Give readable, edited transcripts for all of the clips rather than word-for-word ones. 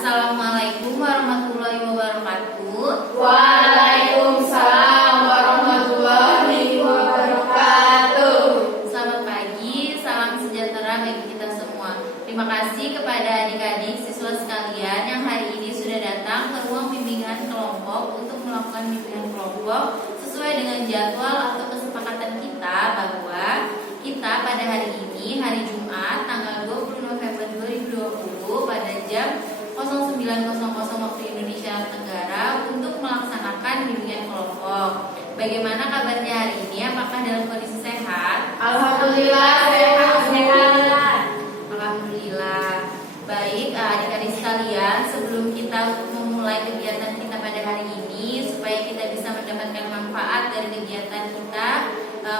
Assalamualaikum warahmatullahi wabarakatuh. Waalaikumsalam warahmatullahi wabarakatuh. Selamat pagi, salam sejahtera bagi kita semua. Terima kasih kepada adik-adik siswa sekalian yang hari ini sudah datang ke ruang bimbingan kelompok untuk melakukan bimbingan kelompok sesuai dengan jadwal atau kesepakatan kita bahwa kita pada hari ini, hari Jumat, tanggal 20 November 2020 pada jam 09.00 waktu Indonesia Tenggara untuk melaksanakan bimbingan kelompok. Bagaimana kabarnya hari ini? Apakah dalam kondisi sehat? Alhamdulillah sehat. Alhamdulillah. Baik, adik-adik sekalian, sebelum kita memulai kegiatan kita pada hari ini, supaya kita bisa mendapatkan manfaat dari kegiatan kita,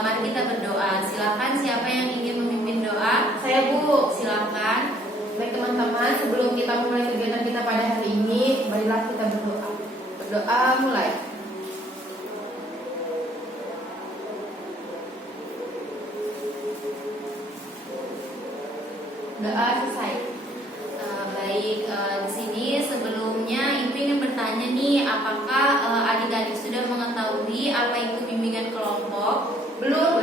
mari kita berdoa. Silakan, siapa yang ingin memimpin doa? Saya Bu. Silakan. Baik teman-teman, sebelum kita mulai kegiatan kita pada hari ini, marilah kita berdoa. Berdoa mulai. Doa selesai. Baik, di sini sebelumnya Ibu ingin bertanya nih, apakah adik-adik sudah mengetahui apa itu bimbingan kelompok? Belum.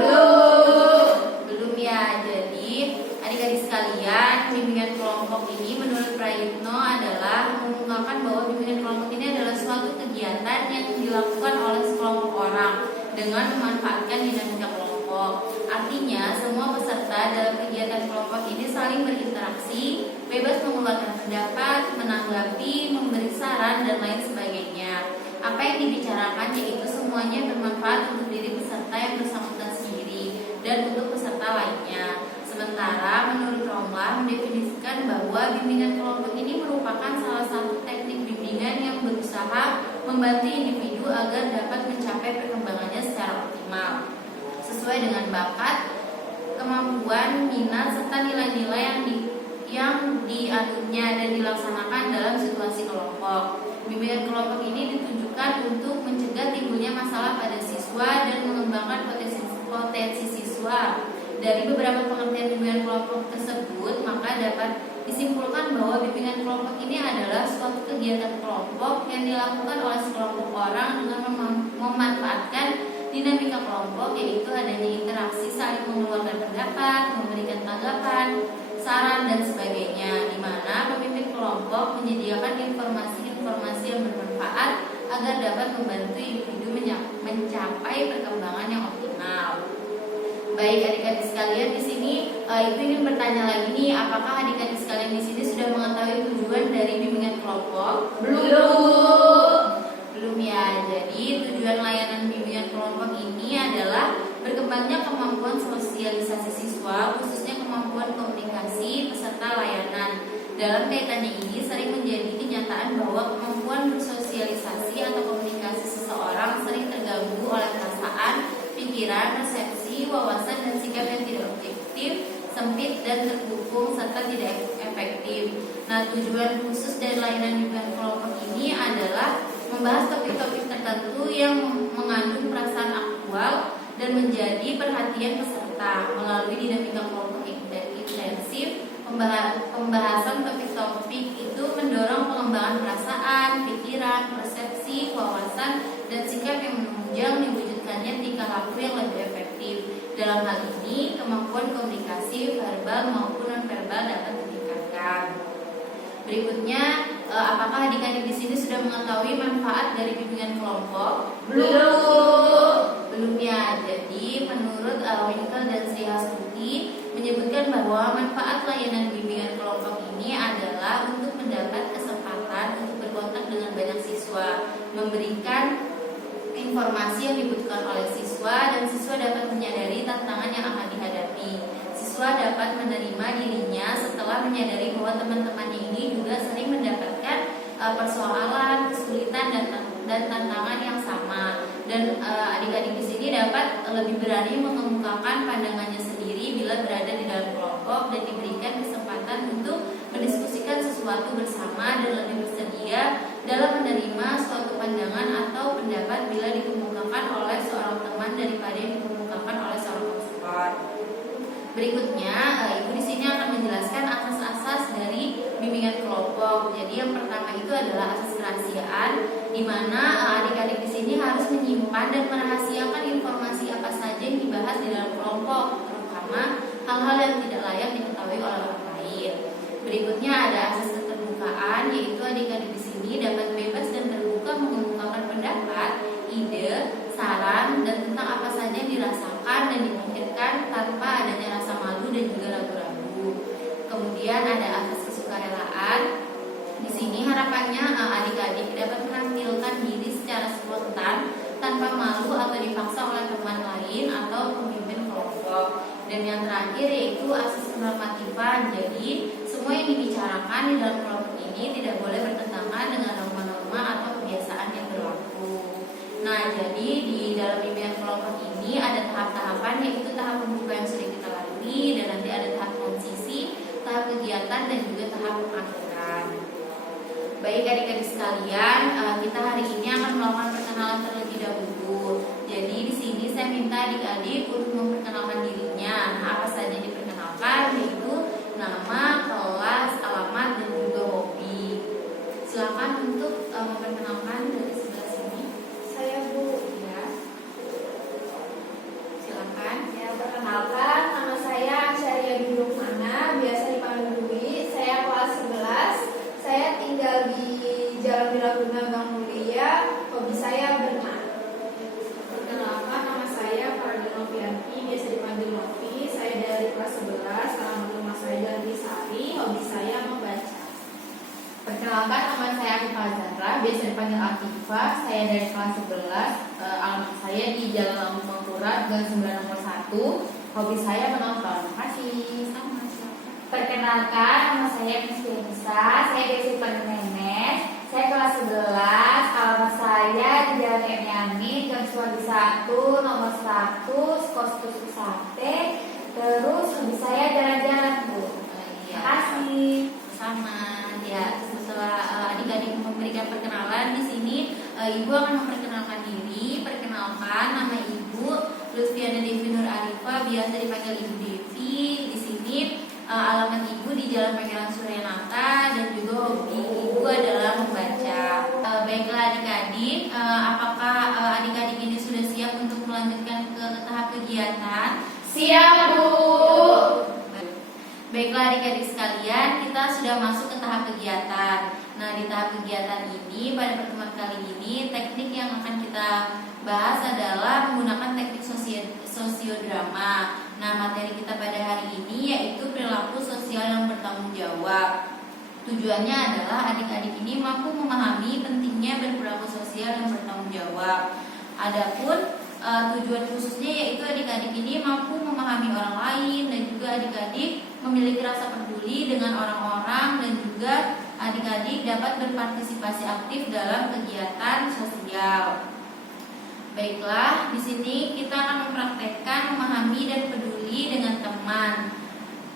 Belum ya. Jadi adik-adik sekalian, bimbingan kelompok ini menurut Prayitno adalah mengungkapkan bahwa bimbingan kelompok ini adalah suatu kegiatan yang dilakukan oleh sekelompok orang dengan memanfaatkan dinamika kelompok. Artinya, semua peserta dalam kegiatan kelompok ini saling berinteraksi, bebas mengeluarkan pendapat, menanggapi, memberi saran, dan lain sebagainya. Apa yang dibicarakan yaitu semuanya bermanfaat untuk diri peserta yang bersangkutan sendiri dan untuk peserta lainnya. Sementara menurut Romlah mendefinisikan bahwa bimbingan kelompok ini merupakan salah satu teknik bimbingan yang berusaha membantu individu agar dapat mencapai perkembangannya secara optimal sesuai dengan bakat, kemampuan, minat, serta nilai-nilai yang diaturnya dan dilaksanakan dalam situasi kelompok. Bimbingan kelompok ini ditujukan untuk mencegah timbulnya masalah pada siswa dan mengembangkan potensi siswa. Dari beberapa pengertian bimbingan kelompok tersebut, maka dapat disimpulkan bahwa bimbingan kelompok ini adalah suatu kegiatan kelompok yang dilakukan oleh sekelompok orang dengan memanfaatkan dinamika kelompok, yaitu adanya interaksi saling mengeluarkan pendapat, memberikan tanggapan, saran, dan sebagainya, di mana pemimpin kelompok menyediakan informasi-informasi yang bermanfaat agar dapat membantu individu mencapai perkembangan yang optimal. Baik adik-adik sekalian, di sini Ibu ingin bertanya lagi nih, apakah adik-adik sekalian di sini sudah mengetahui tujuan dari bimbingan kelompok? Belum ya. Jadi tujuan layanan bimbingan kelompok ini adalah berkembangnya kemampuan sosialisasi siswa, khususnya kemampuan komunikasi peserta layanan. Dalam kaitannya ini sering menjadi kenyataan bahwa kemampuan bersosialisasi atau komunikasi seseorang sering terganggu oleh perasaan, pikiran, persepsi, wawasan, dan sikap yang tidak objektif, sempit, dan terkungkung, serta tidak efektif. Nah, tujuan khusus dari layanan bimbingan kelompok ini adalah membahas topik-topik tertentu yang mengandung perasaan aktual dan menjadi perhatian peserta. Melalui dinamika kelompok intensif, pembahasan topik-topik itu mendorong pengembangan perasaan, pikiran, persepsi, wawasan, dan sikap yang menunjang diwujudkannya tingkah laku yang lebih efektif. Dalam hal ini, kemampuan komunikasi verbal maupun non-verbal dapat ditingkatkan. Berikutnya, apakah adik-adik di sini sudah mengetahui manfaat dari bimbingan kelompok? Belum ya. Jadi, menurut Winkel dan Sri Hastuti menyebutkan bahwa manfaat layanan bimbingan kelompok ini adalah untuk mendapat kesempatan untuk berkontak dengan banyak siswa, memberikan informasi yang dibutuhkan oleh siswa, dan siswa dapat menyadari tantangan yang akan dihadapi. Siswa dapat menerima dirinya setelah menyadari bahwa teman-temannya ini juga sering mendapatkan persoalan, kesulitan, dan tantangan yang sama. Dan adik-adik di sini dapat lebih berani mengemukakan pandangannya sendiri bila berada di dalam kelompok dan diberikan kesempatan untuk mendiskusikan sesuatu bersama dan lebih bersedia dalam menerima suatu pandangan atau pendapat bila dikemukakan oleh seorang teman daripada yang dikemukakan oleh seorang konselor. Berikutnya, Ibu di sini akan menjelaskan asas-asas dari bimbingan kelompok kelompok. Jadi yang pertama itu adalah asas kerahasiaan, di mana adik-adik di sini harus menyimpan dan merahasiakan informasi apa saja yang dibahas di dalam kelompok, terutama hal-hal yang tidak layak diketahui oleh orang lain. Berikutnya ada asas keterbukaan, yaitu adik-adik di sini dapat bebas dan terbuka mengemukakan pendapat, ide, saran, dan tentang apa saja yang dirasakan dan dipikirkan tanpa adanya rasa malu dan juga ragu-ragu. Kemudian ada asas kesukarelaan. Di sini harapannya adik-adik dapat menampilkan diri secara spontan tanpa malu atau dipaksa oleh teman lain atau pemimpin kelompok. Dan yang terakhir yaitu asas kenormatifan. Jadi semua yang dibicarakan di dalam kelompok ini tidak boleh bertentangan dengan norma-norma atau kebiasaan yang berlaku. Nah, jadi di dalam bimbingan kelompok ini ada tahap-tahapan, yaitu tahap pembuka yang sudah kita lalui, dan nanti ada tahap transisi, tahap kegiatan, dan juga tahap pengakhiran. Baik adik-adik sekalian, kita hari ini akan melakukan perkenalan terlebih dahulu. Jadi di sini saya minta adik-adik untuk memperkenalkan dirinya. Nah, apa saja diperkenalkan, yaitu nama, kelas, alamat, dan juga hobi. Silakan untuk memperkenalkan dari sebelah sini. Saya Bu. Ya. Silakan. Ya, perkenalkan, nama saya Syariah Binti Mana, biasa dipanggil Dwi. Saya kelas 11. Saya tinggal di Jalan Wiraguna Gang Mulia. Hobi saya berenang. Perkenalkan, nama saya Farida Novianti, biasa dipanggil Novi. Saya dari kelas 11. Alamat rumah saya Jalan Sari. Hobi saya membaca. Perkenalkan, nama saya Akifah Zahra, biasa dipanggil Akifah. Saya dari kelas 11. Alamat saya di Jalan Lambung Mangkurat, Gang 9 nomor 1. Hobi saya menonton. Terima kasih. Sama silakan. Perkenalkan, nama saya Miski Nisa, saya dari Pandu Memes, saya kelas 11, alamat saya di Jalan M. Yamin, Gang Suwadi 1, nomor 100, kos tusuk sate, terus hobi saya jalan-jalan, Bu. Iya. Terima kasih. Sama ya, setelah adik-adik memberikan perkenalan di sini, ibu akan memperkenalkan diri. Perkenalkan, nama ibu Lutfiana Devi Nur Arifah, biasa dipanggil Ibu Devi. Di sini alamat ibu di Jalan Pangeran Suryanata, dan juga hobi ibu adalah membaca. Baiklah adik-adik, apakah adik-adik ini sudah siap untuk melanjutkan ke tahap kegiatan? Siap, Bu. Baiklah adik-adik sekalian, kita sudah masuk ke tahap kegiatan. Nah, di tahap kegiatan ini, pada pertemuan kali ini, teknik yang akan kita bahas adalah menggunakan teknik sosiodrama. Nah, materi kita pada hari ini yaitu perilaku sosial yang bertanggung jawab. Tujuannya adalah adik-adik ini mampu memahami pentingnya berperilaku sosial yang bertanggung jawab. Adapun tujuan khususnya yaitu adik-adik ini mampu memahami orang lain, dan juga adik-adik memiliki rasa peduli dengan orang-orang, dan juga adik-adik dapat berpartisipasi aktif dalam kegiatan sosial. Baiklah, di sini kita akan mempraktekkan memahami dan peduli dengan teman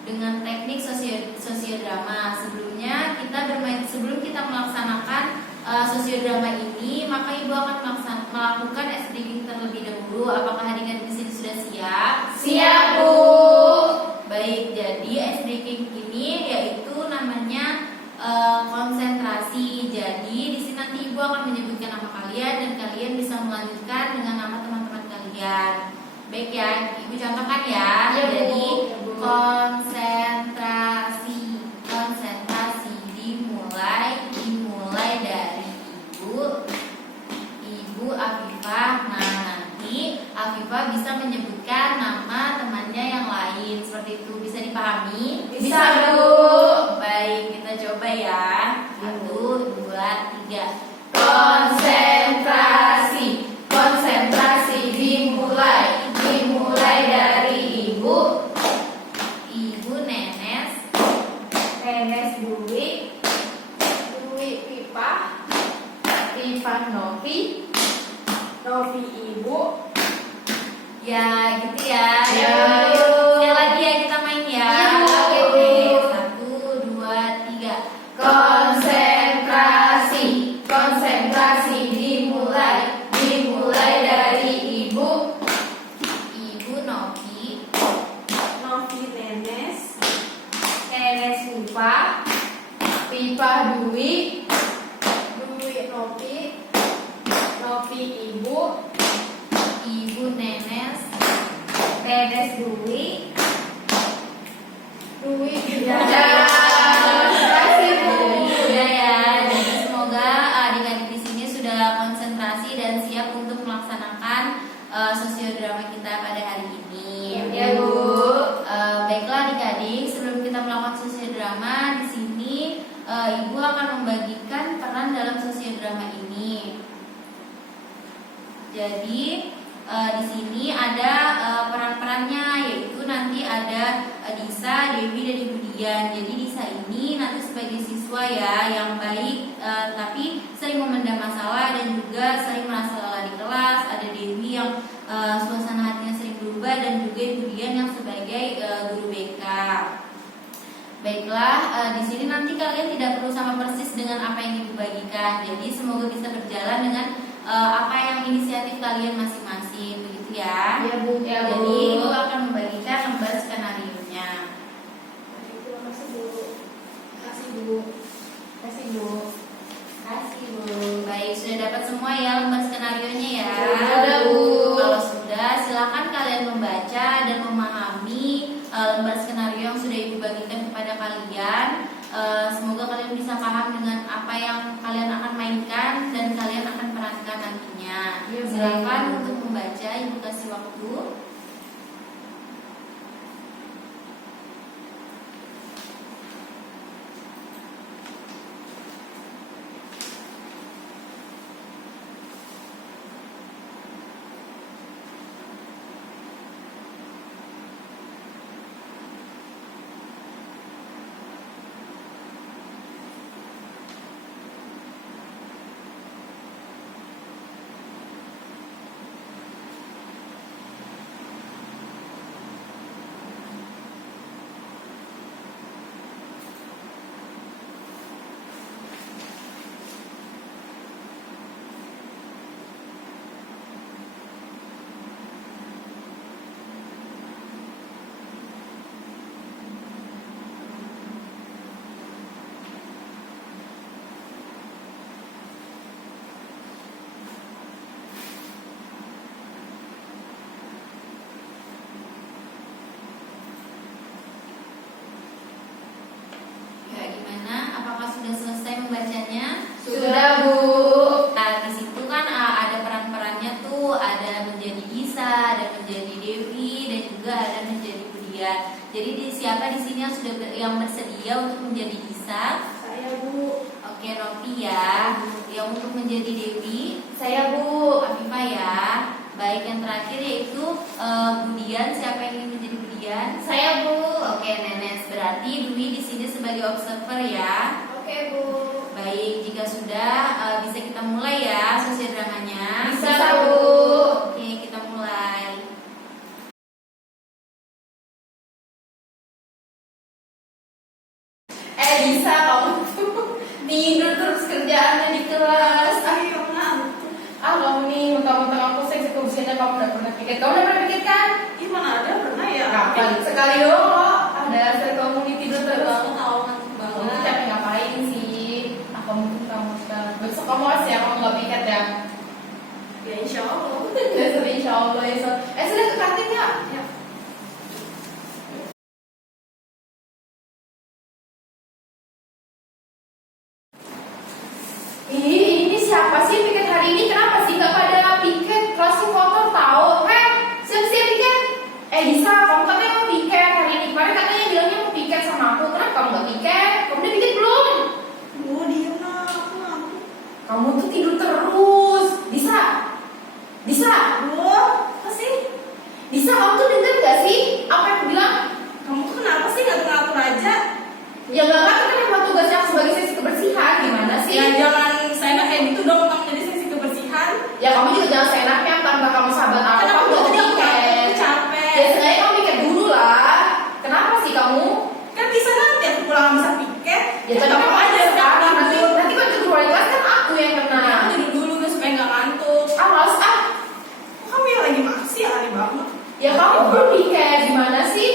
dengan teknik sosiodrama. Sebelum kita melaksanakan sosiodrama ini, maka ibu akan melakukan ice breaking terlebih dahulu. Apakah adik-adik di sini sudah siap? Siap, Bu. Baik, jadi ice breaking ini yaitu namanya konsentrasi. Jadi di sini nanti ibu akan menyebutkan nama kalian, dan kalian bisa melanjutkan dengan nama teman-teman kalian. Baik ya, ibu contohkan ya. Ya, Bu. Jadi Ya, Bu. konsentrasi dimulai dari ibu Afifah. Nah, nanti Afifah bisa menyebutkan nama temannya yang lain. Seperti itu, bisa dipahami? Bisa, Bu. Baik, kita coba ya. 1, 2, 3. Konsentrasi dimulai dari ibu Nenes Dwi, Pipa Novi ibu. Ya, gitu ya. Ya. Sekali lagi ya, kita main ya. Ya, Bu. Oke, 1, 2, 3. Konsentrasi dimulai dari ibu Novi Nenes, Pipa ya. Jadi semoga adik-adik di sini sudah konsentrasi dan siap untuk melaksanakan sosiodrama kita pada hari ini. Ya, Bu. Baiklah adik-adik, sebelum kita melakukan sosiodrama di sini, Ibu akan membagikan peran dalam sosiodrama ini. Jadi di sini ada peran-perannya, yaitu nanti ada Disa, Dewi, dan Ibu Dian. Jadi Disa ini nanti sebagai siswa ya yang baik, tapi sering memendam masalah dan juga sering merasa lelah di kelas. Ada Dewi yang suasana hatinya sering berubah, dan juga Ibu Dian yang sebagai guru BK. Baiklah, di sini nanti kalian tidak perlu sama persis dengan apa yang Ibu bagikan. Jadi semoga bisa berjalan dengan apa yang inisiatif kalian masing-masing, begitu ya. Ya, Bu. Ya, Bu. Jadi Ibu akan membagikan lembar skenario-nya. Terima kasih Bu. Kasih Bu. Kasih, Bu. Kasih Bu. Baik, sudah dapat semua ya lembar skenario-nya ya. Sudah, Bu. Kalau sudah, silakan kalian membaca dan memahami lembar skenario yang sudah Ibu bagikan kepada kalian. Semoga kalian bisa paham dengan apa yang kalian akan mainkan dan kalian akan perankan nantinya. Ya, Silakan baik. untuk membaca, Ibu kasih waktu. Ya, gimana? Apakah sudah selesai membacanya? Sudah, Bu. Nah, di situ kan ada peran-perannya tuh, ada menjadi Disa, ada menjadi Dewi, dan juga ada menjadi Budian. Jadi siapa di sini yang sudah yang bersedia untuk menjadi Disa? Saya Bu. Oke, Novi ya. Yang untuk menjadi Dewi, Saya, Bu. Afifah ya. Baik, yang terakhir yaitu Budian. Siapa yang ingin menjadi Budian? Saya, Bu. Oke, Nenes. Berarti Dwi di sini sebagai observer ya. Oke Bu. Baik, jika sudah bisa kita mulai ya sosiodramanya. Bisa, Bu. Oke, kita mulai. Bisa, kamu tuh tidur terus kerjaannya di kelas. Ayo ngantuk. Kamu nih, mentang-mentang aku seksi kebersihannya kamu udah pernah pikir. Kamu udah pernah pikir kan? Gimana ada pernah ya? Kapan? Sekali doang kok. Ada sering kamu tidur terus. Banget tahu ngantuk Kamu banget. capek ngapain sih? Aku mungkin kamu sekarang. Besok kamu harus ya, kamu gak piket ya. Ya insya Allah. Besok insya Allah ya. Sudah ke kantin ya? Ya. Ih, ini siapa sih piket hari ini? Kenapa sih nggak pada piket? Kelasnya kotor tahu? Siap-siap piket. Disa, kamu katanya mau piket hari ini. Kemarin katanya bilangnya mau piket sama aku. Kenapa kamu nggak piket? Kamu udah piket belum? Bu diem lah, aku ngantuk. Kamu tuh tidur terus. Disa, Disa, Bu, apa sih? Disa, kamu tuh denger nggak sih apa yang aku bilang? Kamu tuh kenapa sih ngatur-ngatur aja? Ya nggak ngerti kan emang tugasnya aku sebagai sesi kebersihan. Gimana sih? Ya jangan seenak kayak gitu dong, kamu jadi sesi kebersihan. Ya kamu juga jangan seenaknya tanpa kamu sahabat aku. Kenapa Kamu nggak tadi aku piket. capek? Ya sengaja kamu piket dulu lah. Kenapa sih kamu? Kan bisa nanti aku pulang nggak bisa piket. Ya Kan coba kamu aja sekarang. Nanti tidur. nanti kalau tidur di kelas kan aku yang kena. Ya, aku tidur dulu guys supaya nggak ngantuk. Males ah. Kok kamu yang lagi masih aneh banget. Ya kamu belum piket. Gimana sih?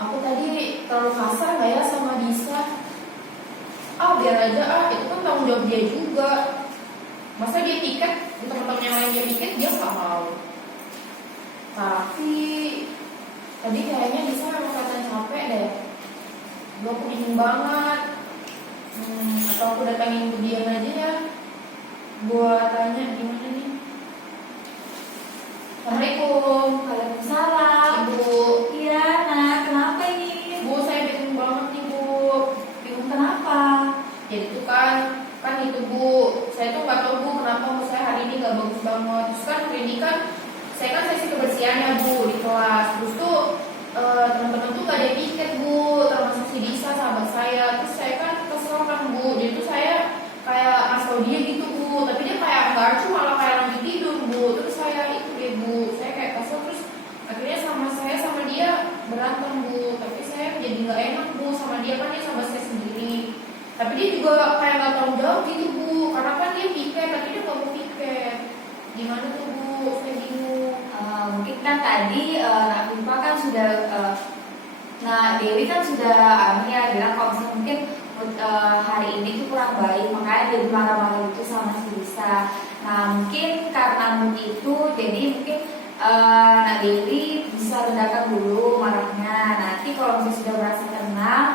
Aku tadi terlalu kasar nggak ya sama Disa? Biar aja itu kan tanggung jawab dia juga. Masa dia piket, di teman-teman yang lain dia piket dia nggak mau. Tapi Tadi kayaknya Disa memang kelihatan capek deh. Gue kening banget. Atau aku datangin Budian aja ya. Gue tanya gimana nih. Assalamualaikum. Waalaikumsalam. Ibu. Iya, nah kenapa ini? Bu, saya bingung banget nih Bu. Bingung kenapa? Jadi tuh kan itu Bu, saya tuh nggak tahu Bu kenapa mood saya hari ini nggak bagus banget. Terus kan hari ini kan saya kan sesi kebersihan ya Bu di kelas. Terus tuh teman-teman tuh nggak ada piket Bu, termasuk si Disa sahabat saya. Terus saya kan kesel kan Bu, jadi tuh saya kayak ngasih dia gitu Bu, tapi dia kayak nggak acuh malah kayak lagi tidur Bu. Terus saya itu deh Bu, saya kayak kesel terus akhirnya saya sama dia berantem Bu. Tapi saya jadi nggak enak Bu sama dia, kan dia sahabat saya sendiri. Tapi dia juga kayak nggak tanggung jawab gitu Bu, karena kan dia piket, tapi dia nggak mau piket. Gimana tuh Bu? Saya bingung. Mungkin kan tadi Nak Pipa kan sudah Nah Dewi kan sudah ya bilang kalau misalnya mungkin hari ini tuh kurang baik, makanya dia marah-marah itu sama si Lisa. Nah mungkin karena mood itu jadi mungkin Nak Dewi bisa redakan dulu marahnya. Nanti kalau misalnya sudah merasa tenang,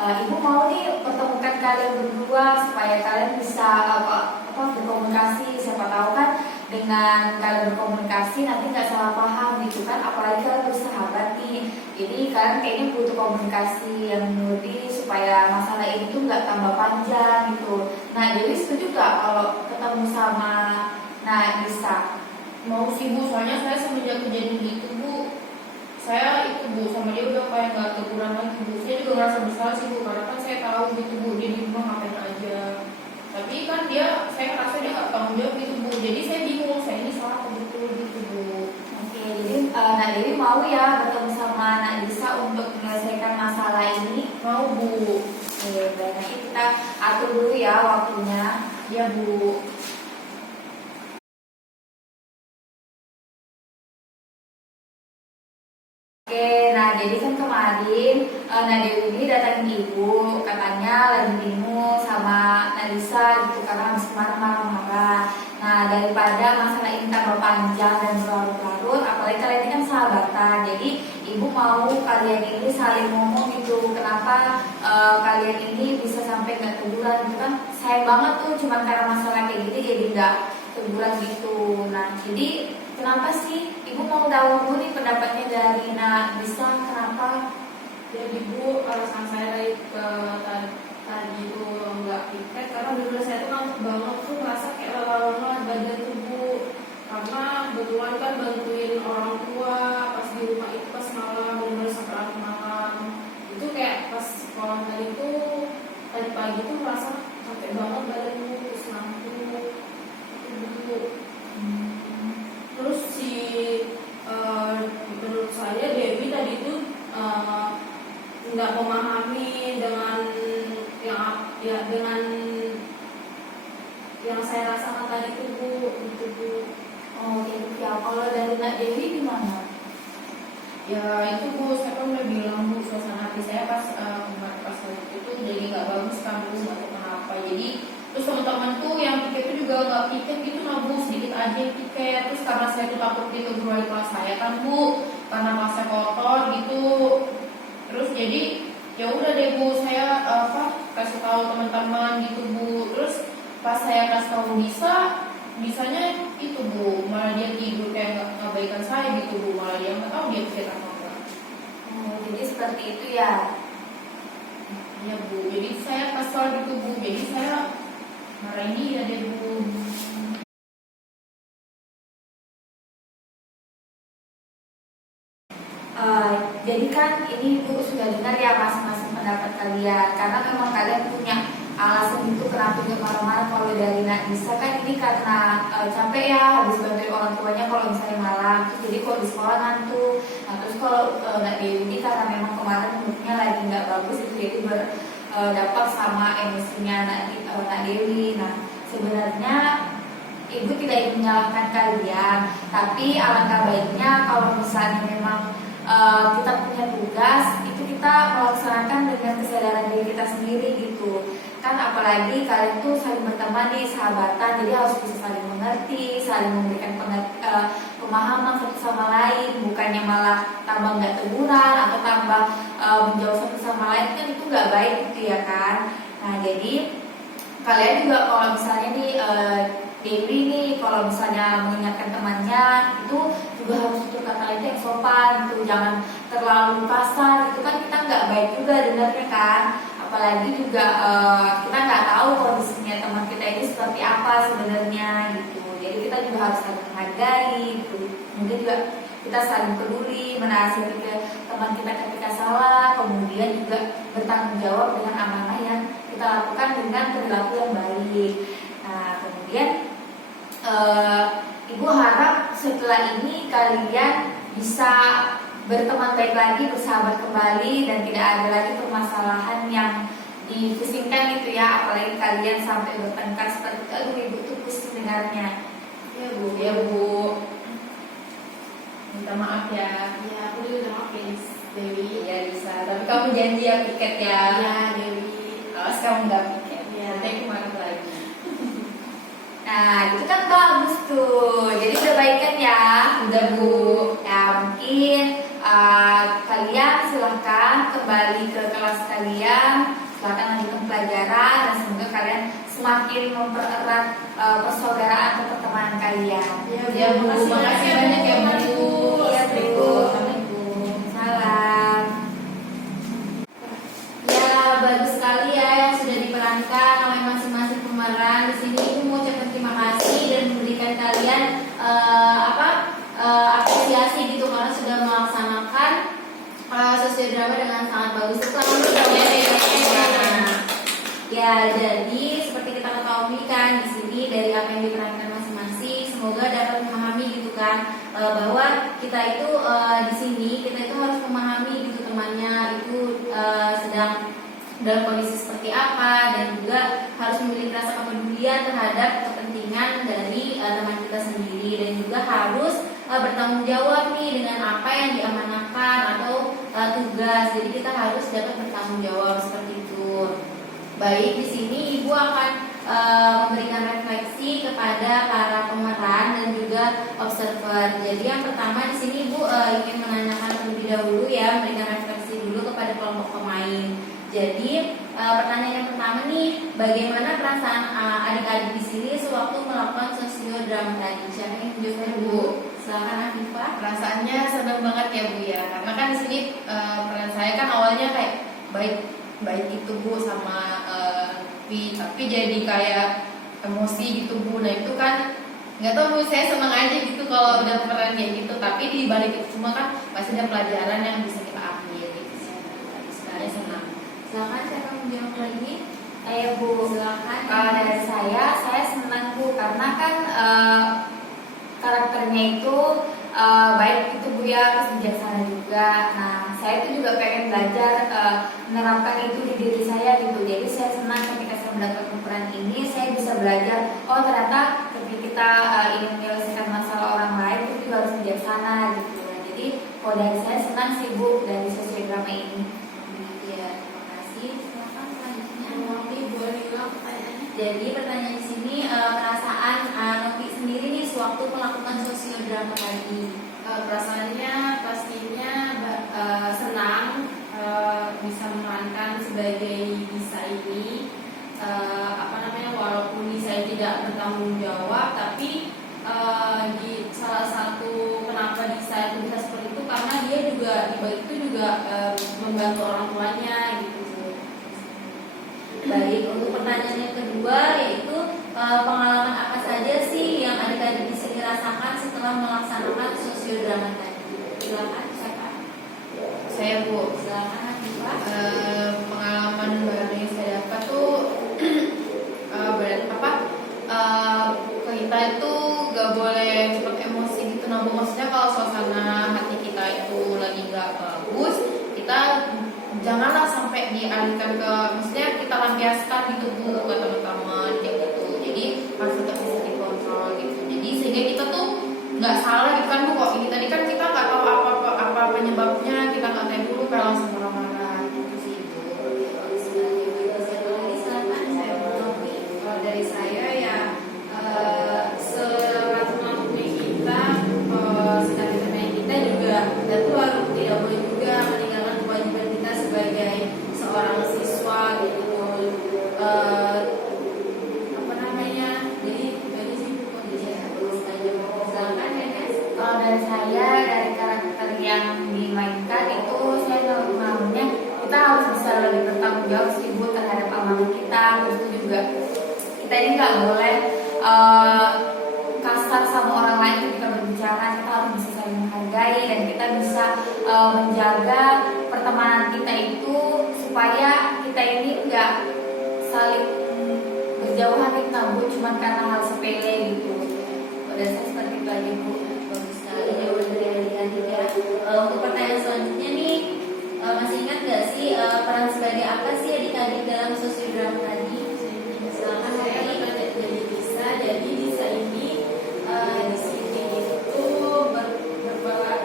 Ibu mau nih pertemukan kalian berdua supaya kalian bisa berkomunikasi. Siapa tahu kan dengan kalian berkomunikasi nanti nggak salah paham gitu kan, apalagi kalian bersahabat nih. Jadi kalian kayaknya butuh komunikasi yang lebih supaya masalah ini tuh nggak tambah panjang gitu. Nah jadi setuju nggak kalau ketemu sama Nisa? Mau sih Bu, soalnya saya semenjak kejadian gitu Bu, saya itu Bu sama dia udah kayak nggak teguran lagi Bu. Saya juga ngerasa bersalah sih Bu, karena kan saya tahu gitu Bu dia di rumah ngapain aja. Tapi kan saya ngerasa dia nggak tanggung jawab gitu Bu. Jadi saya bingung, saya ini salah atau betul gitu Bu. Oke, jadi Nak Dewi mau ya bertemu sama Nisa untuk menyelesaikan masalah ini? Mau Bu. Oke, baik, nanti kita atur dulu ya waktunya. Ya Bu. Oke, nah jadi kan kemarin Nadewi ini datangin ibu, katanya lagi bingung sama Nalisa gitu karena habis kemarin marah-marah. Nah daripada masalah ini tambah panjang dan berlarut-larut, apalagi kalian ini kan sahabatan, jadi ibu mau kalian ini saling ngomong gitu. Kenapa kalian ini bisa sampai nggak teguran gitu kan? Sayang banget tuh, cuma karena masalah kayak gitu jadi nggak teguran gitu. Nah jadi kenapa sih? Ibu mau tahu dulu nih pendapatnya dari Nisa, kenapa? Jadi Bu, alasan saya tadi itu nggak piket karena bener saya tuh ngantuk banget tuh, ngerasa kayak lelah-lelah badan tuh Bu. Karena kebetulan kan bantuin orang tua pas di rumah itu pas malam, bener-bener sampai larut malam. Itu kayak pas sekolah tadi pagi tuh merasa capek banget badan Bu, terus ngantuk itu Bu. Terus menurut saya Dewi tadi itu nggak memahami dengan yang saya rasakan tadi itu Bu, gitu Bu. Oh gitu ya. Kalau dari Nak Dewi gimana? Ya itu Bu, saya kan udah bilang Bu, suasana hati saya pas waktu itu jadi nggak bagus kan Bu, nggak tahu kenapa. Jadi terus teman-teman tuh yang piket tuh juga nggak piket gitu nah Bu, sedikit aja yang piket. Terus karena saya tuh takut ditegur wali kelas saya kan Bu, karena kelasnya kotor gitu. Terus jadi ya udah deh Bu, saya kasih tahu teman-teman gitu Bu. Terus pas saya kasih tahu Bisanya itu Bu, malah dia tidur kayak nggak ngabaikan saya gitu Bu, malah dia nggak tahu dia piket apa enggak. Oh, jadi seperti itu ya. Ya Bu, jadi saya kesal gitu Bu, jadi saya marahin dia deh Bu. Jadi kan ini Bu sudah dengar ya masing-masing pendapat kalian, karena memang kalian punya alasan itu kenapa juga marah-marah. Kalau dari Nisa kan ini karena capek ya habis bantuin orang tuanya kalau misalnya malam, terus jadi kalau di sekolah ngantuk. Nah terus kalau Nak Dewi ini karena memang kemarin moodnya lagi nggak bagus, itu jadi berdampak sama emosinya Nak Dewi. Nah sebenarnya Ibu tidak ingin menyalahkan kalian, tapi alangkah baiknya kalau misalnya memang kita punya tugas itu kita melaksanakan dengan kesadaran diri kita sendiri gitu. kan apalagi kalian tuh saling berteman nih, sahabatan, jadi harus bisa saling mengerti, saling memberikan pemahaman satu sama lain, bukannya malah tambah nggak teguran atau tambah menjauh satu sama lain, kan itu nggak baik gitu ya kan. Nah jadi kalian juga kalau misalnya nih Dewi nih kalau misalnya mengingatkan temannya itu juga harus tutur kata itu yang sopan gitu, jangan terlalu kasar, itu kan kita nggak baik juga dengarnya kan. Apalagi juga kita nggak tahu kondisinya teman kita ini seperti apa sebenarnya gitu. Jadi kita juga harus saling menghargai gitu. Kemudian juga kita saling peduli, menasihati ke teman kita ketika salah, kemudian juga bertanggung jawab dengan amanah yang kita lakukan dengan perilaku yang baik. Nah kemudian Ibu harap setelah ini kalian bisa berteman baik lagi, bersahabat kembali, dan tidak ada lagi permasalahan yang dipusingkan gitu ya. Apalagi kalian sampai bertengkar seperti itu, aduh Ibu tuh pusing dengarnya. Ya Bu. Minta maaf ya. Ya, aku juga udah maaf ya Dewi. Ya bisa. Tapi kamu janji ya piket ya. Ya Dewi. Awas kamu nggak piket. Ya. Nanti aku marah lagi. Nah itu kan bagus tuh, jadi udah baikan ya. Udah Bu. Ya mungkin kalian silahkan kembali ke kelas kalian, silahkan lanjutkan pelajaran, dan semoga kalian semakin mempererat persaudaraan atau pertemanan kalian. Ya Bu. Makasih banyak ya Bu. Iya Bu. Assalamualaikum. Salam. Ya, bagus sekali ya yang sudah diperankan oleh masing-masing pemeran. Di sini Ibu mau ucapkan terima kasih dan memberikan kalian apresiasi gitu karena sudah melaksanakan sosiodrama dengan sangat bagus. Selamat ya. Jadi seperti kita ketahui kan di sini dari apa yang diperankan masing-masing, semoga dapat memahami gitu kan bahwa kita itu di sini kita itu harus memahami gitu temannya itu sedang dalam kondisi seperti apa, dan juga harus memiliki rasa kepedulian terhadap kepentingan dari teman kita sendiri, dan juga harus bertanggung jawab nih dengan apa yang diamanahkan atau tugas. Jadi kita harus dapat bertanggung jawab seperti itu. Baik, di sini Ibu akan memberikan refleksi kepada para pemeran dan juga observer. Jadi yang pertama di sini Ibu ingin menanyakan terlebih dahulu ya, memberikan refleksi dulu kepada kelompok pemain. Jadi pertanyaan yang pertama nih, bagaimana perasaan adik-adik di sini sewaktu melakukan sosiodrama tadi? Siapa yang menjawab Bu? Silakan Afifah. Perasaannya senang banget ya Bu ya, karena kan di sini peran saya kan awalnya kayak baik itu Bu sama tapi jadi kayak emosi gitu Bu. Nah itu kan nggak tahu Bu, saya senang aja gitu kalau udah peran kayak gitu. Tapi di balik itu semua kan pasti ada pelajaran yang bisa kita ambil gitu sih. Sebenarnya senang. Silakan siapa yang menjawab lagi? Ayo Bu, Silakan. dari saya senang Bu karena kan karakternya itu baik itu Bu ya, terus bijaksana juga. Nah saya itu juga pengen belajar menerapkan itu di diri saya gitu. Jadi saya senang ketika saya mendapatkan peran ini, saya bisa belajar. Oh ternyata ketika kita ingin menyelesaikan masalah orang lain itu juga harus bijaksana gitu. Nah, jadi kalau dari saya senang sih Bu dari sosiodrama ini. Ya, terima kasih. Silakan selanjutnya. Novi boleh bilang pertanyaannya? Jadi pertanyaan di sini perasaan Novi sendiri nih sewaktu melakukan sosiodrama tadi. Perasaannya pastinya senang bisa memerankan sebagai Disa ini. Walaupun Disa tidak bertanggung jawab, tapi di salah satu kenapa Disa itu bisa seperti itu karena dia juga di balik itu juga membantu orang tuanya gitu. Baik, untuk pertanyaan yang kedua yaitu pengalaman apa saja sih yang adik-adik di sini rasakan setelah melaksanakan sosiodrama tadi? Silakan siapa? Saya Bu. Silakan Afifah. Pengalaman baru yang saya dapat tuh kita itu gak boleh cepat emosi gitu. Nah Bu, maksudnya kalau suasana hati kita itu lagi gak bagus, kita janganlah sampai dialihkan ke, maksudnya kita lampiaskan gitu Bu ke teman-teman kayak gitu. Jadi harus tetap bisa dikontrol gitu. Jadi sehingga kita tuh nggak salah gitu kan Bu. Kok ini tadi kan kita nggak tahu apa penyebabnya, kita nggak tahu dulu kayak langsung marah-marah gitu sih Bu. Siapa lagi? Silakan. jawab sih Bu terhadap amanah kita. Terus juga kita ini nggak boleh kasar sama orang lain ketika berbicara. Kita harus bisa saling menghargai dan kita bisa menjaga pertemanan kita itu supaya kita ini nggak saling berjauhan kita Bu cuma karena hal sepele gitu. Pada saya seperti itu aja Bu. Bagus sekali jawaban dari adik-adik ya. Untuk pertanyaan selanjutnya nih, masih ingat gak sih peran sebagai apa sih adik-adik dalam sosiodrama tadi? Silakan Saya Novi. bekerja jadi Disa. Jadi Disa ini di sini itu berperan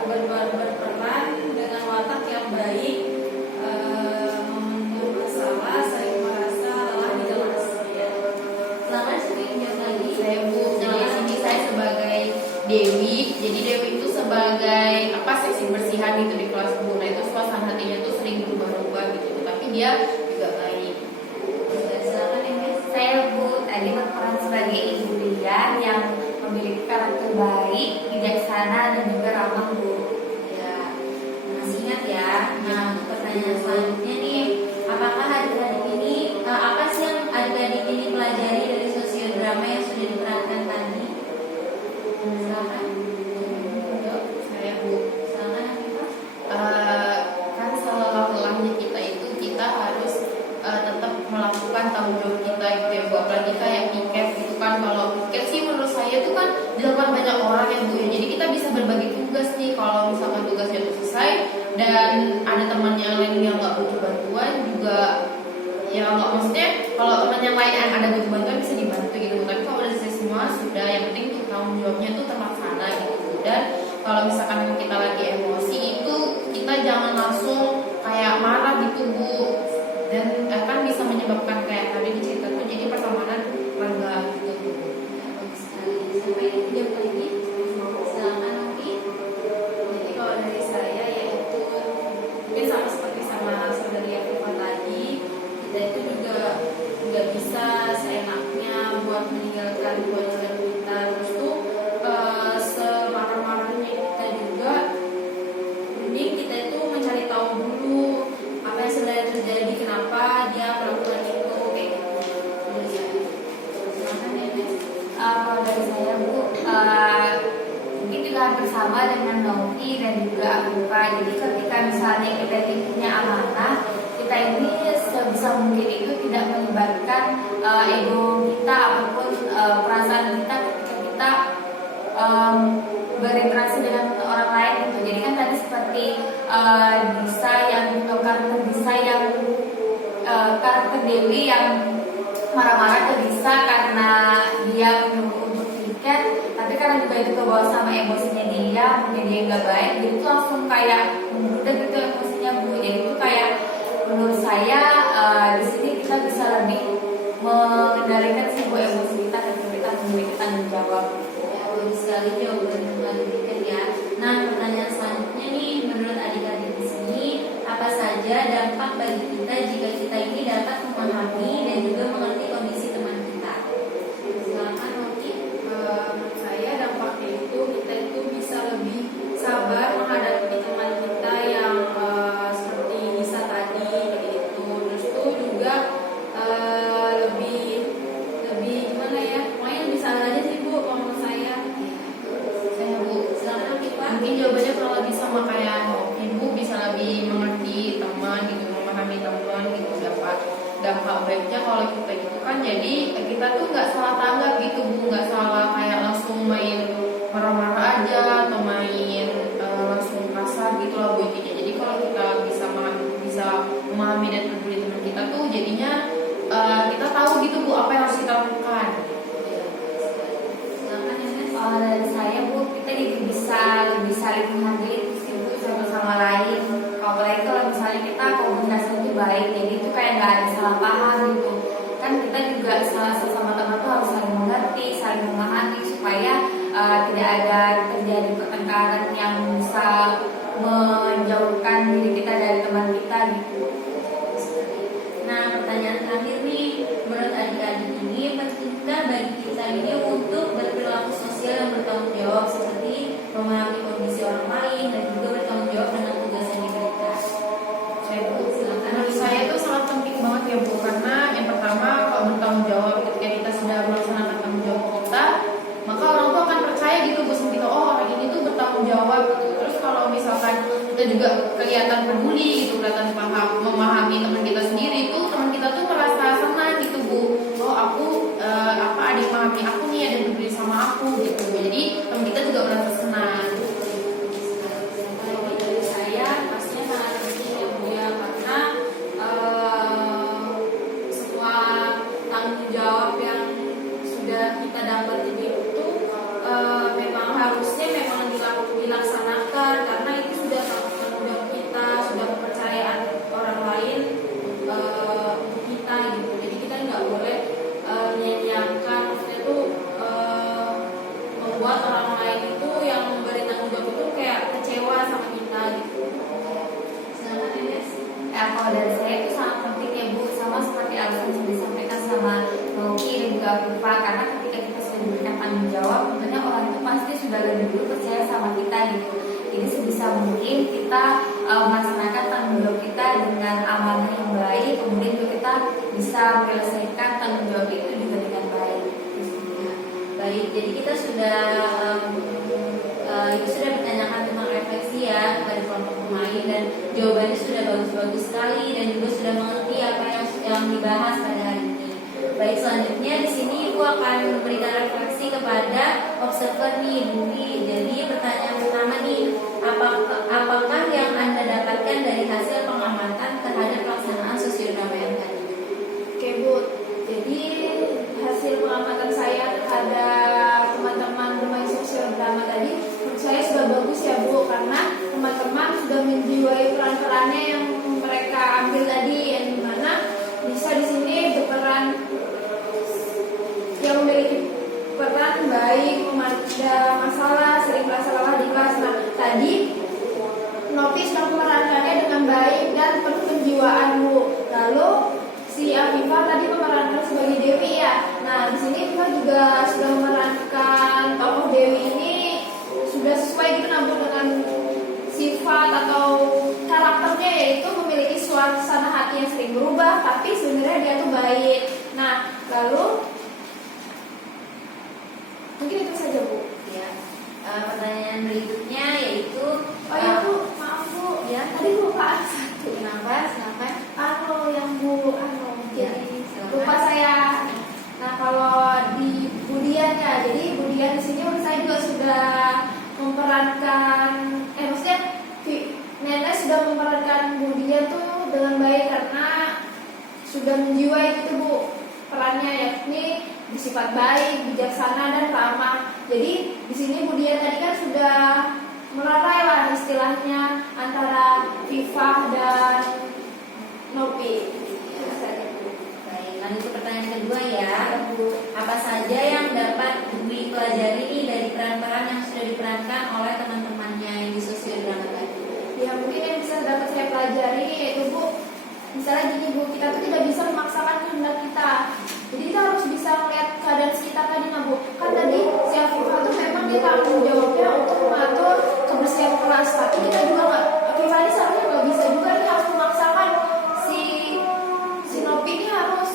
dengan watak yang baik, memendam masalah, saling merasa lelah di kelas. Ya. Silakan siapa yang jawab lagi? Saya Bu, jadi di sini saya sebagai Dewi. Jadi Dewi itu sebagai apa seksi bersihan gitu di kelas Bu. Nah itu suasana hatinya tuh sering berubah-ubah gitu. Tapi dia juga baik. Silakan ya Mas. Saya Bu tadi berperan sebagai ibu Rian yang memiliki karakter baik, bijaksana dan juga ramah Bu. Ya, masih ingat ya. Nah, untuk pertanyaan selanjutnya nih, apakah adik-adik ini apa sih yang adik-adik ini pelajari dari sosiodrama yang sudah diperankan tadi? Silakan. Saya Bu. Silakan Afifah. Kan selelah-lelahnya kita itu kita harus tetap melakukan tanggung jawab kita gitu ya Bu. Apalagi kayak piket gitu kan. Kalau piket sih menurut saya itu kan dilakukan banyak orang ya Bu ya. Jadi kita bisa berbagi tugas nih. Kalau misalkan tugasnya udah selesai dan ada teman yang lain yang nggak butuh bantuan juga, ya nggak, maksudnya kalau teman yang lain ada butuh bantuan bisa dibantu gitu. Tapi kalau udah selesai semua sudah, yang penting tuh tanggung jawabnya tuh terlaksana gitu. Dan kalau misalkan kita lagi emosi itu kita jangan langsung kayak marah gitu Bu. Dan akan bisa menyebabkan kayak tadi dicerita tuh jadi pertemanan renggang gitu Bu. Bagus sekali. Siapa yang jawab lagi? Silakan Novi. Jadi kalau dari saya yaitu mungkin sama seperti sama saudari Afifah tadi, kita itu juga nggak bisa seenaknya buat meninggalkan kewajiban kita. Terus tuh semarah-marahnya kita juga, mending kita itu mencari tahu dulu apa yang sebenarnya terjadi, kenapa dia melakukan itu kayak gitu. Menurut saya. Silakan ya Nes. Kalau dari saya Bu, mungkin juga hampir sama dengan Novi dan juga Afifa. Jadi ketika misalnya kita ini punya amanah, kita ini sebisa mungkin itu tidak melibatkan ego kita ataupun perasaan kita ketika kita berinteraksi dengan orang lain gitu. Jadi kan tadi seperti Disa yang karakter Disa yang karakter Dewi yang marah-marah ke Disa karena dia menyuruh untuk tiket, tapi karena juga itu kebawa sama emosinya dia, mungkin dia nggak baik, jadi itu langsung kayak membludak gitu emosinya Bu. Jadi itu kayak menurut saya di sini kita bisa lebih mengendalikan sih Bu emosi kita ketika kita memiliki tanggung jawab. Ya, bagus sekali jawaban yang telah diberikan ya. Nah, pertanyaan selanjutnya nih, menurut adik-adik di sini, apa saja dampak bagi kita jika kita ini dapat memahami dan juga mengerti kondisi teman kita? Silakan Novi. Menurut saya dampaknya itu kita itu bisa lebih sabar menghadapi teman kita yang seperti Nisa tadi kayak gitu. Terus tuh juga lebih gimana ya? Pokoknya lebih sabar aja sih Bu kalau menurut saya. Saya Bu. Silakan Afifah. Mungkin jawabannya kalau lebih sama kayak Ibu bisa lebih mengerti teman gitu, memahami teman gitu. Dampak baiknya kalau kita gitu kan, jadi kita tuh nggak salah tanggap gitu Bu, nggak salah kayak langsung main marah-marah aja atau main langsung kasar gitu lah Bu intinya. Jadi kalau kita bisa memahami dan peduli teman kita tuh jadinya kita tahu gitu Bu apa yang harus kita lakukan. Silakan ya Mas. Kalau dari saya Bu, kita juga bisa lebih saling menghargai sih Bu satu sama lain. Apalagi kalau misalnya kita komunikasinya baik, jadi itu kayak nggak ada salah paham gitu. Kan kita juga sesama teman tuh harus saling mengerti, saling memahami supaya tidak ada terjadi pertengkaran yang bisa menjauhkan diri kita dari teman kita gitu. Nah, pertanyaan terakhir nih, menurut adik-adik ini pentingkah bagi kita ini untuk berperilaku sosial yang bertanggung jawab seperti memahami kondisi orang lain dan juga bertanggung jawab dengan tugas yang diberikan? Menurut saya itu sangat penting banget Viva, karena ketika kita sudah diberikan tanggung jawab, tentunya orang itu pasti sudah lebih dulu percaya sama kita gitu. Jadi sebisa mungkin kita melaksanakan tanggung jawab kita dengan amanah yang baik, kemudian juga kita bisa menyelesaikan tanggung jawab itu juga dengan baik. Baik, jadi kita sudah bertanyakan tentang refleksi ya kepada kelompok pemain, dan jawabannya sudah bagus-bagus sekali dan juga sudah mengerti apa yang dibahas pada hari ini. Baik, selanjutnya di sini Ibu akan memberikan refleksi kepada observer nih, Bumi. Jadi pertanyaan pertama nih, apakah yang Anda dapatkan dari hasil pengamatan terhadap pelaksanaan sosiodramaian tadi? Oke Bu, jadi hasil pengamatan saya terhadap teman-teman bermain sosial drama tadi menurut saya sudah bagus ya Bu, karena teman-teman sudah menjiwai peran-perannya yang mereka ambil tadi, yang dimana bisa di sini berperan yang memiliki peran baik, ada masalah, sering merasa lelah di kelas. Nah tadi Novi sudah memerankannya dengan baik dan penuh penjiwaan Bu. Lalu si Afifah tadi memerankan sebagai Dewi ya. Nah di sini Afifah juga sudah memerankan tokoh Dewi ini sudah sesuai gitu namun dengan sifat atau karakternya, yaitu memiliki suasana hati yang sering berubah tapi sebenarnya dia tuh baik. Nah lalu mungkin itu saja Bu. Ya. Pertanyaan berikutnya yaitu Oh ya Bu, maaf Bu ya, tadi lupa satu. kenapa? Silakan. Yang Bu, Ya, jadi silakan. lupa saya. Nah kalau di Budian ya, jadi Budian di sini menurut saya juga sudah memerankan, maksudnya Nenek sudah memerankan Budian tuh dengan baik karena sudah menjiwai gitu Bu perannya, yakni bersifat baik, bijaksana dan ramah. Jadi di sini Budian tadi kan sudah melerai lah istilahnya antara Viva dan Nopi. Baik, lanjut ke pertanyaan kedua ya. Apa saja yang dapat Dwi pelajari nih dari peran-peran yang sudah diperankan oleh teman-temannya yang di sosialdrama tadi? Ya mungkin yang bisa dapat saya pelajari yaitu Bu, misalnya gini Bu, kita tuh tidak bisa memaksakan kehendak kita. Jadi kita harus bisa melihat keadaan sekitar tadi nah Bu. Kan tadi si Afifah tuh memang dia tanggung jawabnya untuk mengatur kebersihan kelas, tapi kita juga nggak, Afifah ini seharusnya nggak bisa juga nih harus memaksakan si Nopi ini harus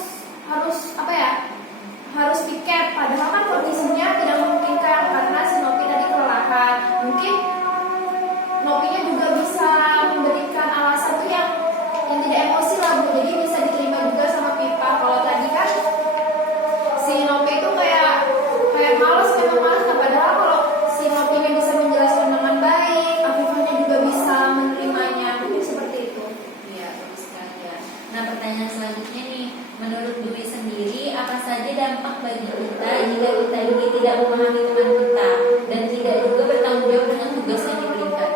apa ya? Harus piket, padahal kan kondisinya tidak memungkinkan karena si Nopi tadi kelelahan. Mungkin Nopinya juga bisa memberikan alasan tuh yang tidak emosi lah Bu, jadi bisa diterima juga sama Pipa. Kalau tadi kan si Nopi itu kayak malas, memang malas. Nah, padahal kalau si Nopinya bisa menjelaskan dengan baik, Afifahnya juga bisa menerimanya. Mungkin seperti itu. Iya, bagus sekali ya. Nah, pertanyaan selanjutnya nih, menurut Dwi sendiri, apa saja dampak bagi kita jika kita ini tidak memahami teman kita dan tidak juga bertanggung jawab dengan tugas yang diberikan?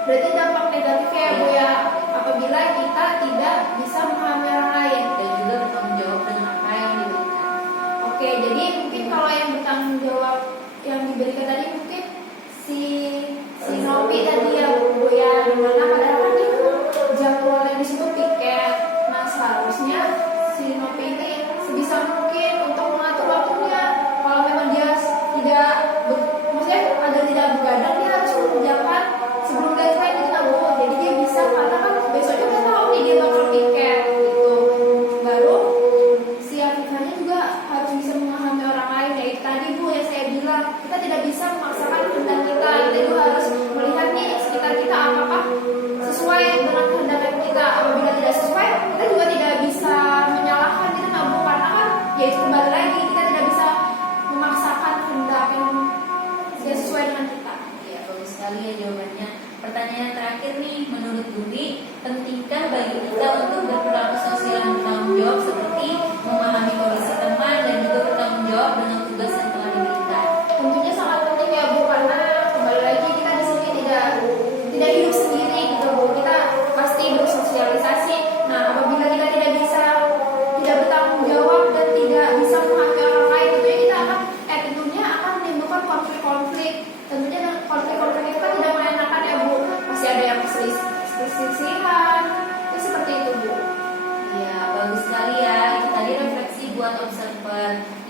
Berarti dampak negatifnya ya Bu ya, apabila kita tidak bisa memahami orang lain Dan juga bertanggung jawab dengan apa yang diberikan. Oke, jadi mungkin kalau yang bertanggung jawab yang diberikan tadi mungkin si Nopi tadi ya Bu ya, dimana padahal kan dia jadwalnya di situ piket. Nah seharusnya si Nopi ini sebisa mungkin untuk mengatur waktunya. Kalau memang dia tidak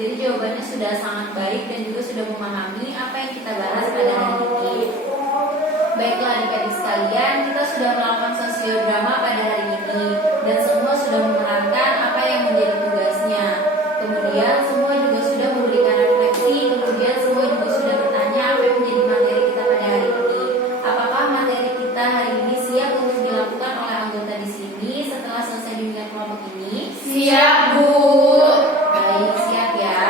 Jadi jawabannya sudah sangat baik dan juga sudah memahami apa yang kita bahas pada hari ini. Baiklah adik-adik sekalian, kita sudah melakukan sosiodrama pada hari ini dan semua sudah menerangkan apa yang menjadi tugasnya. Kemudian semua juga sudah memberikan refleksi, kemudian semua juga sudah bertanya apa yang menjadi materi kita pada hari ini. Apakah materi kita hari ini siap untuk dilakukan oleh anggota di sini setelah selesai bimbingan kelompok ini? Siap, Bu. Baik, siap ya.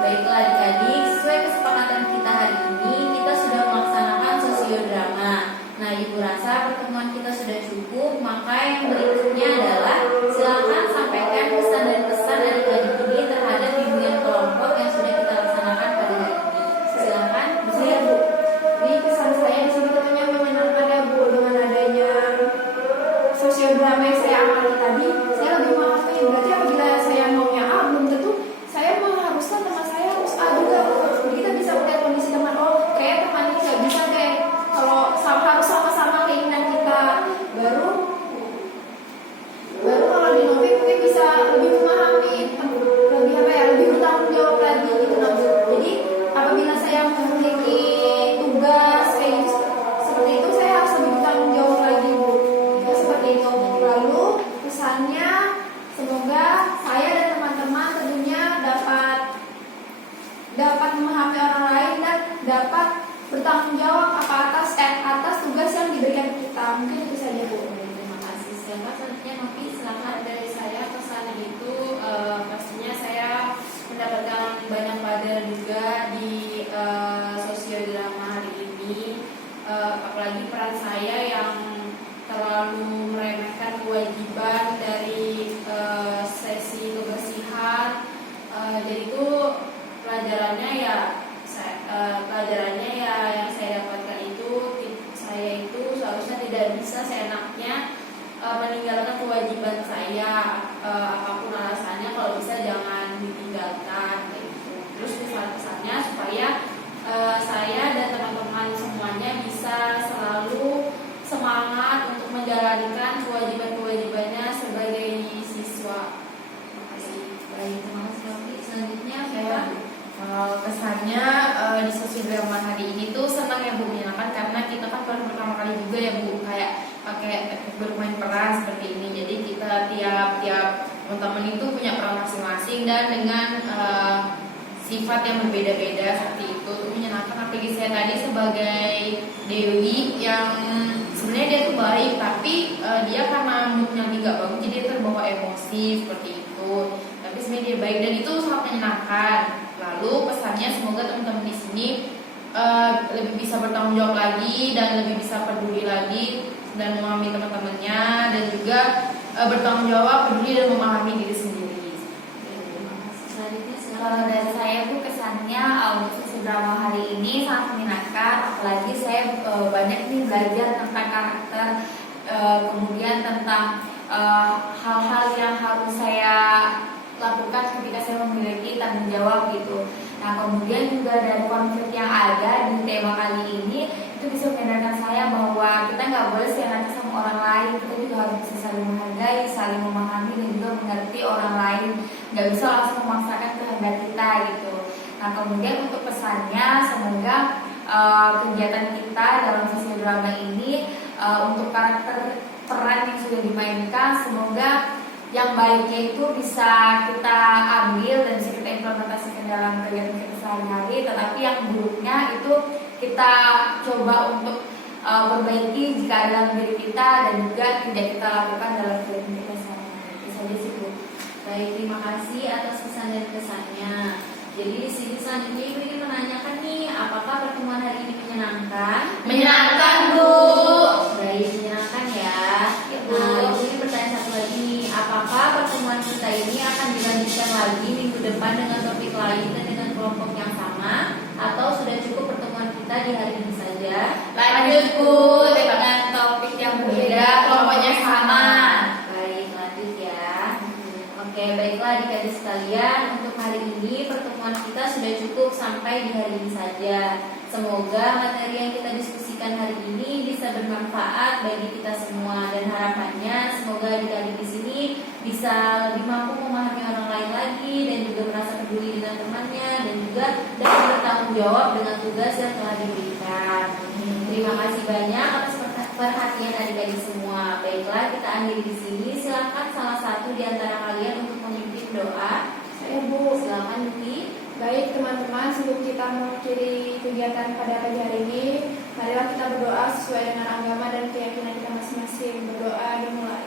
Baiklah adik-adik, sesuai kesepakatan kita hari ini, kita sudah melaksanakan sosiodrama. Nah, Ibu rasa pertemuan kita sudah cukup, maka yang berikutnya adalah silakan sampaikan pesan dan pesan adik-adik ini terhadap bimbingan kelompok yang sudah kita laksanakan pada hari ini. Silakan, Bu. Saya Bu, ini pesan saya di sini tentunya menyenangkan ya Bu, dengan adanya sosiodrama yang saya amati tadi, saya lebih memahami. Berarti apabila saya maunya A, belum tentu saya mengharuskan teman saya harus A juga. Jadi kita bisa melihat kondisi teman, oh kayak teman ini nggak bisa deh. Kalau harus sama-sama keinginan kita, baru kalau di Novi mungkin bisa lebih memahami, lebih apa ya, lebih bertanggung jawab lagi gitu nah Bu. Jadi apabila saya memiliki tugas kayak gitu, seperti itu saya harus lebih bertanggung jawab lagi Bu. Ya, seperti itu. Lalu pesannya semoga saya dan teman-teman tentunya dapat memahami orang lain dan dapat bertanggung jawab atas tugas yang diberikan kita. Mungkin itu saja Bu. Terima kasih. Siapa selanjutnya? Novi, silakan. Dari saya pesan itu pastinya saya mendapatkan banyak pelajaran juga di sosiodrama hari ini, apalagi peran saya yang terlalu meremehkan kewajiban dari sesi kebersihan. Jadi itu pelajarannya ya yang saya dapatkan itu saya itu seharusnya tidak bisa seenaknya meninggalkan kewajiban saya, apapun alasannya, kalau bisa jangan ditinggalkan gitu. Terus pesan-pesannya supaya saya dan teman-teman semuanya bisa selalu semangat untuk menjalankan kewajiban-kewajibannya sebagai siswa. Terima kasih. Baik, terima kasih Novi. Selanjutnya Ya, kesannya di sosiodrama hari ini tuh senang ya Bu, menyenangkan karena kita kan baru pertama kali juga ya Bu, kayak pakai efek bermain peran seperti ini. Jadi kita tiap teman-teman itu punya peran masing-masing dan dengan sifat yang berbeda-beda seperti itu. Tuh menyenangkan, apalagi saya tadi sebagai Dewi yang sebenarnya dia tuh baik, tapi dia karena moodnya lagi gak bagus jadi dia terbawa emosi seperti itu. Tapi sebenarnya dia baik dan itu sangat menyenangkan. Lalu pesannya semoga teman-teman di sini lebih bisa bertanggung jawab lagi dan lebih bisa peduli lagi dan memahami teman-temannya dan juga bertanggung jawab, peduli dan memahami diri sendiri. terima kasih. Selanjutnya Kalau silakan. dari saya Bu, kesannya untuk sosiodrama hari ini sangat menyenangkan. Apalagi saya banyak nih belajar tentang karakter, kemudian tentang hal-hal yang harus saya lakukan ketika saya memiliki tanggung jawab gitu. Nah, kemudian juga dari konflik yang ada di tema kali ini itu bisa menyadarkan saya bahwa kita nggak boleh seenaknya sama orang lain. Kita juga harus bisa saling menghargai, saling memahami dan juga mengerti orang lain. Nggak bisa langsung memaksakan kehendak kita gitu. Nah, kemudian untuk pesannya semoga kegiatan kita dalam sosiodrama ini untuk karakter peran yang sudah dimainkan, semoga yang baiknya itu bisa kita ambil dan bisa kita implementasikan dalam kegiatan kita sehari-hari, tetapi yang buruknya itu kita coba untuk perbaiki jika ada dalam diri kita dan juga tidak kita lakukan dalam kegiatan kita sehari-hari. Itu saja sih Bu. Baik, terima kasih atas pesan dan kesannya. Jadi di sini selanjutnya Ibu ingin menanyakan nih, apakah pertemuan hari ini menyenangkan? Menyenangkan Bu. Baik, menyenangkan ya. Bu. Nah, Ibu ingin bertanya satu lagi nih, apakah pertemuan kita ini akan dilanjutkan lagi minggu depan dengan topik lain dan dengan kelompok yang sama, atau sudah cukup pertemuan kita di hari ini saja? Lanjut Bu, dengan topik yang berbeda, kelompoknya sama. Baik, lanjut ya. Oke, baiklah adik-adik sekalian, untuk hari ini pertemuan kita sudah cukup sampai di hari ini saja. Semoga materi yang kita diskusikan hari ini bisa bermanfaat bagi kita semua, dan harapannya semoga adik-adik di sini bisa lebih mampu memahami orang lain lagi dan juga merasa peduli dengan juga dapat bertanggung jawab dengan tugas yang telah diberikan. Terima kasih banyak atas perhatian adik-adik semua. Baiklah, kita akhiri di sini. Silakan salah satu di antara kalian untuk memimpin doa. Saya Bu. Silakan Yuki. Baik teman-teman, sebelum kita mengakhiri kegiatan pada pagi hari ini, marilah kita berdoa sesuai dengan agama dan keyakinan kita masing-masing. Berdoa dimulai.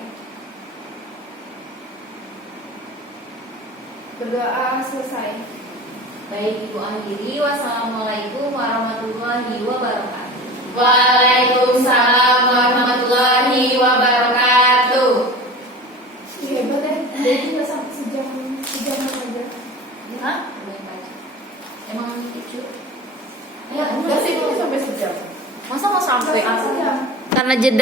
Berdoa selesai. Baik, Ibu akhiri. Wassalamualaikum warahmatullahi wabarakatuh. Waalaikumsalam warahmatullahi wabarakatuh. Hebat ya. Jadi nggak sampai sejam aja. Hah? Emang lucu? Enggak sih, sampai sejam. Masa mau sampai? Sejam. Karena jeda